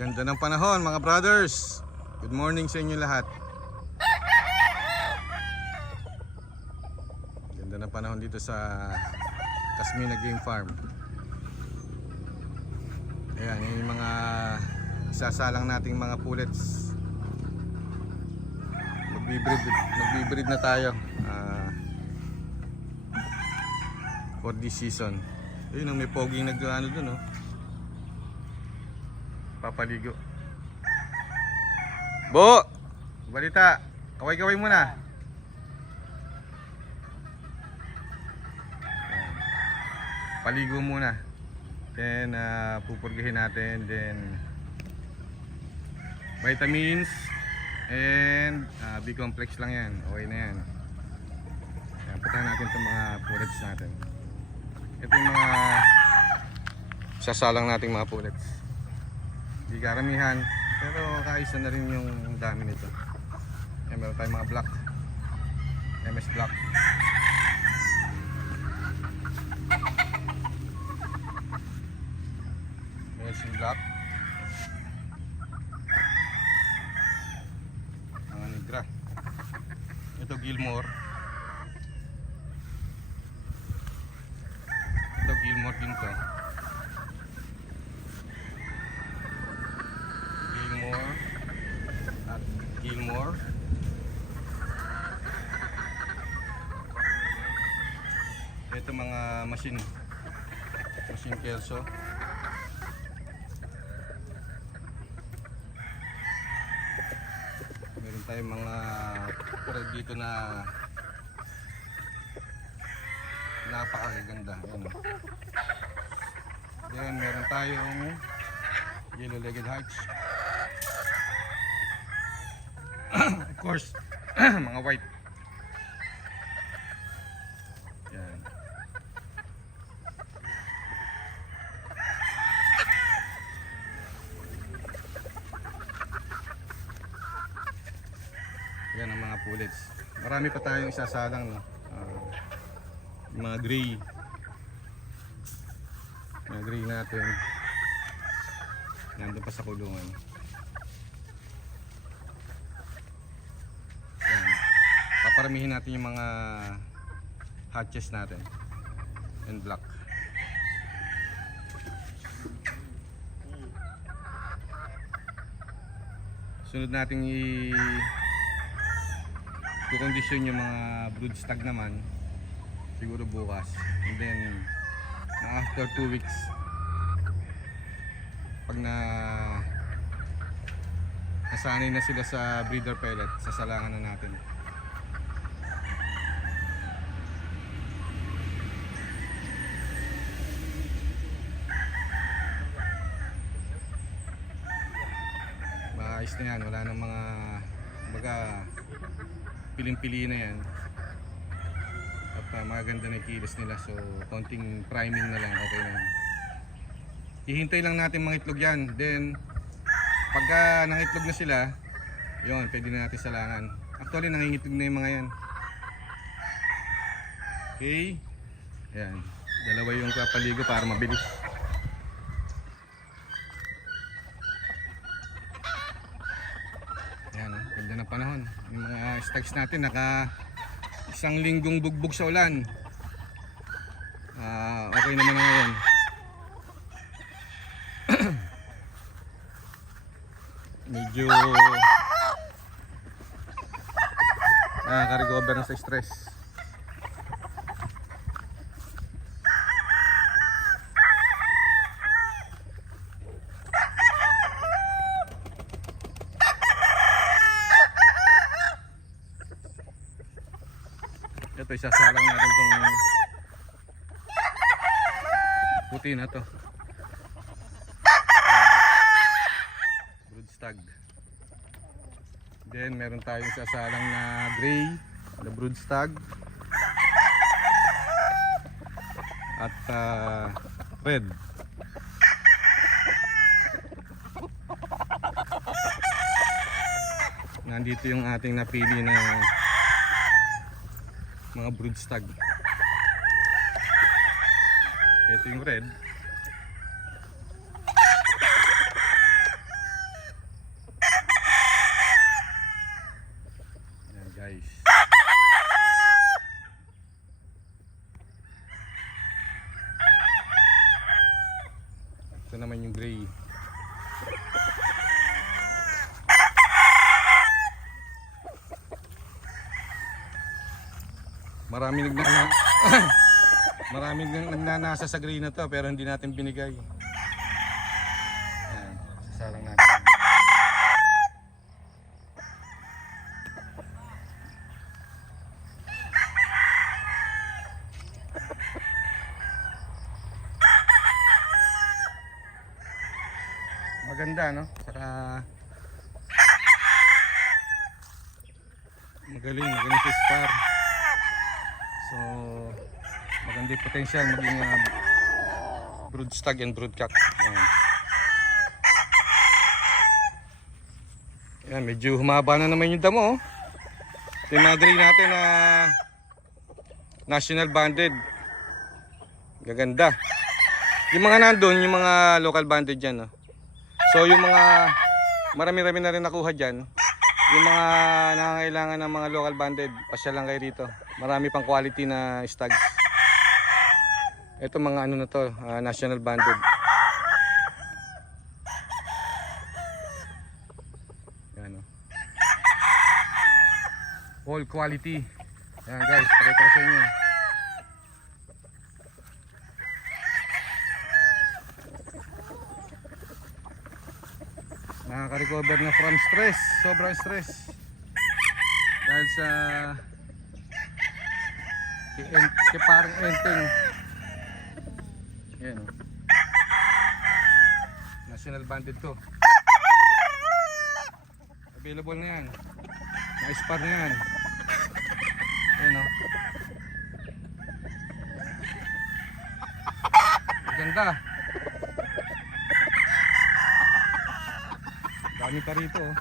Ganda ng panahon mga brothers. Good morning sa inyo lahat. Ganda ng panahon dito sa Casmina Game Farm. Ayan, yun yung mga isasalang nating mga pullets. Magbibreed, magbibreed na tayo. ah, for this season. Ayun, may poging nag ano dun, oh. Papaligo. Bo! Balita! Kaway-kaway muna. Paligo muna. Then, uh, pupurgihin natin. Then, vitamins and uh, B-complex lang yan. Okay na yan. Ayan, putahan natin itong mga pullets natin. Ito yung mga sasalang nating mga pullets. Hindi karamihan, pero kaisa na rin yung dami nito. Ayan, meron tayong mga black. MS Black. MS Black. Mga negra. Ito Gilmore. Ito Gilmore din to. Gilmore at Gilmore. Ito mga machine. Machine Kelso. Meron tayong mga thread dito na napakaganda. Ayan. oh. Then meron tayong yellow-legged hearts. of course, mga white. Yan. Yan ang mga pullets. Marami pa tayong isasalang no. Yung mga gray. Mga gray natin. Nandun pa sa kulungan. Yan. Paparamihin natin yung mga hatches natin. And black. Sunod natin i kukondisyon yung mga brood stag naman siguro bukas and then after 2 weeks pag na nasanay na sila sa breeder pellet sasalangan na natin na yan. Wala nang mga baga piling-pili na yan. At uh, maganda na yung kilos nila. So konting priming na lang. Okay na yan. Hihintay lang natin mga itlog yan. Then pagka nangitlog na sila yon pwede na natin salangan. Actually nangingitlog na yung mga yan. Okay? Yan dalawa yung kapaligo para mabilis Yan, oh, ganda ng panahon. Yung mga stags natin naka isang linggong bugbog sa ulan. Ah, okay naman na ngayon. Medyo nakaka-recover na sa stress. Ito isasalang natin tong puti na to. Brood stag. Then meron tayong sasalang na gray, na brood stag. At ah, red. Nandito yung ating napili na mga brood stag. Ito yung red. Ito naman yung gray. Marami nagnana Marami nagnanasa sa gray na to pero hindi natin binigay. Yan, sasalang natin. Maganda no? Saka magaling, magaling si Star. So maganda yung potential maging uh, brood stag and brood cock. Ayan. Ayan, medyo humaba na naman yung damo. oh. Ito yung mga natin na national banded. Gaganda. Yung mga nandun, yung mga local banded dyan. Oh. So yung mga marami-rami na rin nakuha dyan. Yung mga nangangailangan ng mga local banded, pasya lang kayo rito. Marami pang quality na stags. Ito mga ano na to, ah, national banded. Yan oh. All quality. Ayan guys, pakita sa inyo. Nakaka-recover na from stress, sobrang stress. Dahil sa kay, parang enteng. Yan oh. National banded to. Available na yan. Na-spar na yan. Ayan o. Maganda. Dami pa rito oh.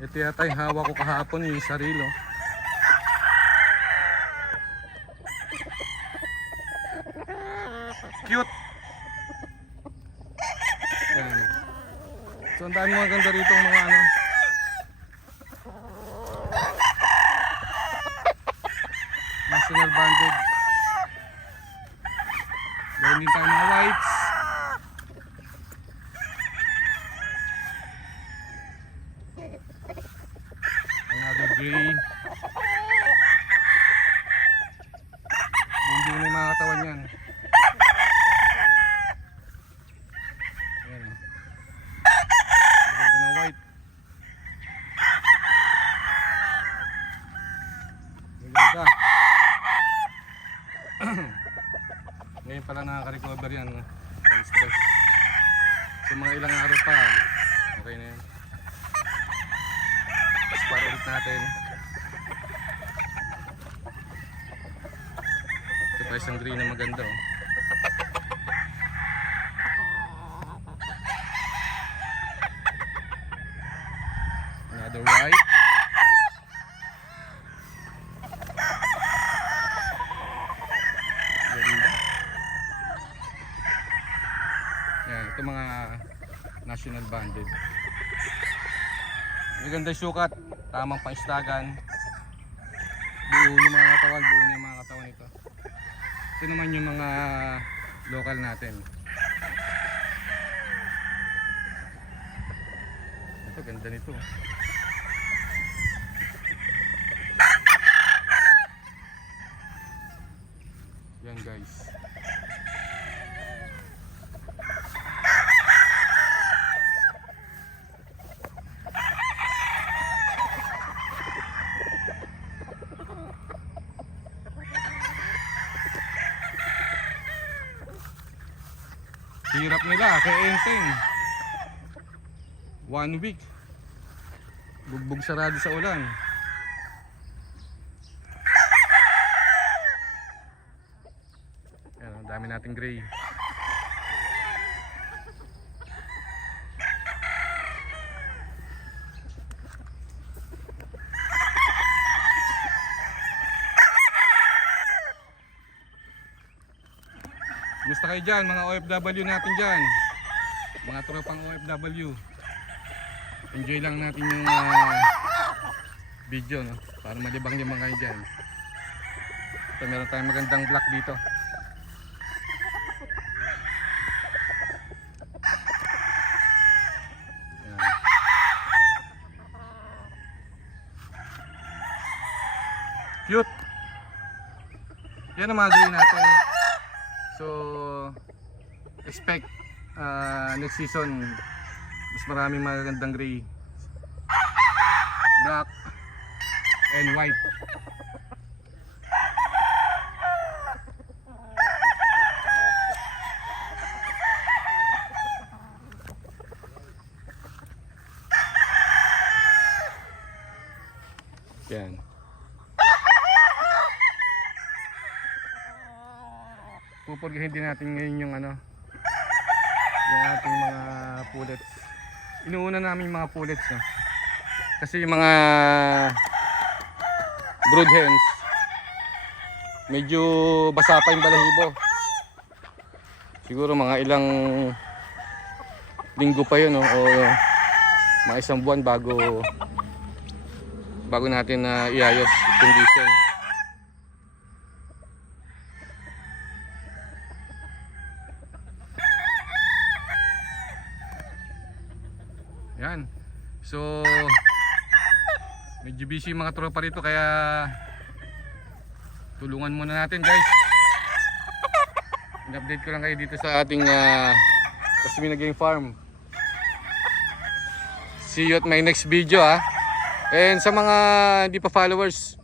Ito yata yung hawak ko kahapon yung sarilo. Cute! Ayan. So ang dami mga ganda rito mga ano. National banded. Meron din tayo mga whites. Another gray. Bumbong na yung mga katawan yan. Ayan o. Maganda ng white. Maganda. Ngayon pala nakaka-recover yan. From stress. So mga ilang araw pa, okay na yan. Tapos para ulit natin. Ito pa isang green na maganda oh. Another white. Ganda. Yan, ito mga national banded. Maganda sukat, tamang paistagan. Buo yung mga katawan, buo yung mga katawan nito. Ito naman yung mga local natin. Ito, ganda nito. Yan guys. Hirap nila kay Enteng. One week. Bugbog sarado sa ulan. Ayan, ang dami nating gray. Gusto kayo dyan, mga OFW natin dyan. Mga tropang OFW. Enjoy lang natin yung ah, video, no? Para malibang-libang kayo dyan. Ito meron tayong magandang block dito. Cute! Yan ang mga green natin. So, expect uh, next season mas maraming magagandang gray black and white yan pupurgahin din natin ngayon yung ano yung ating mga pullets inuuna namin yung mga pullets no? kasi yung mga brood hens medyo basa pa yung balahibo siguro mga ilang linggo pa yun no? o mga isang buwan bago bago natin na iayos condition Yan. So, medyo busy mga tropa rito kaya tulungan muna natin guys. In-update ko lang kayo dito sa ating uh, Tasmina Game Farm. See you at my next video ah. And sa mga hindi pa followers,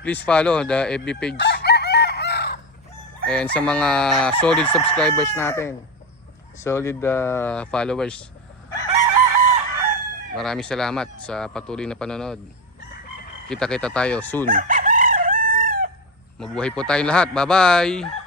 please follow the FB page. And sa mga solid subscribers natin, solid uh, followers, Maraming salamat sa patuloy na panonood. Kita-kita tayo soon. Mabuhay po tayong lahat. Bye-bye!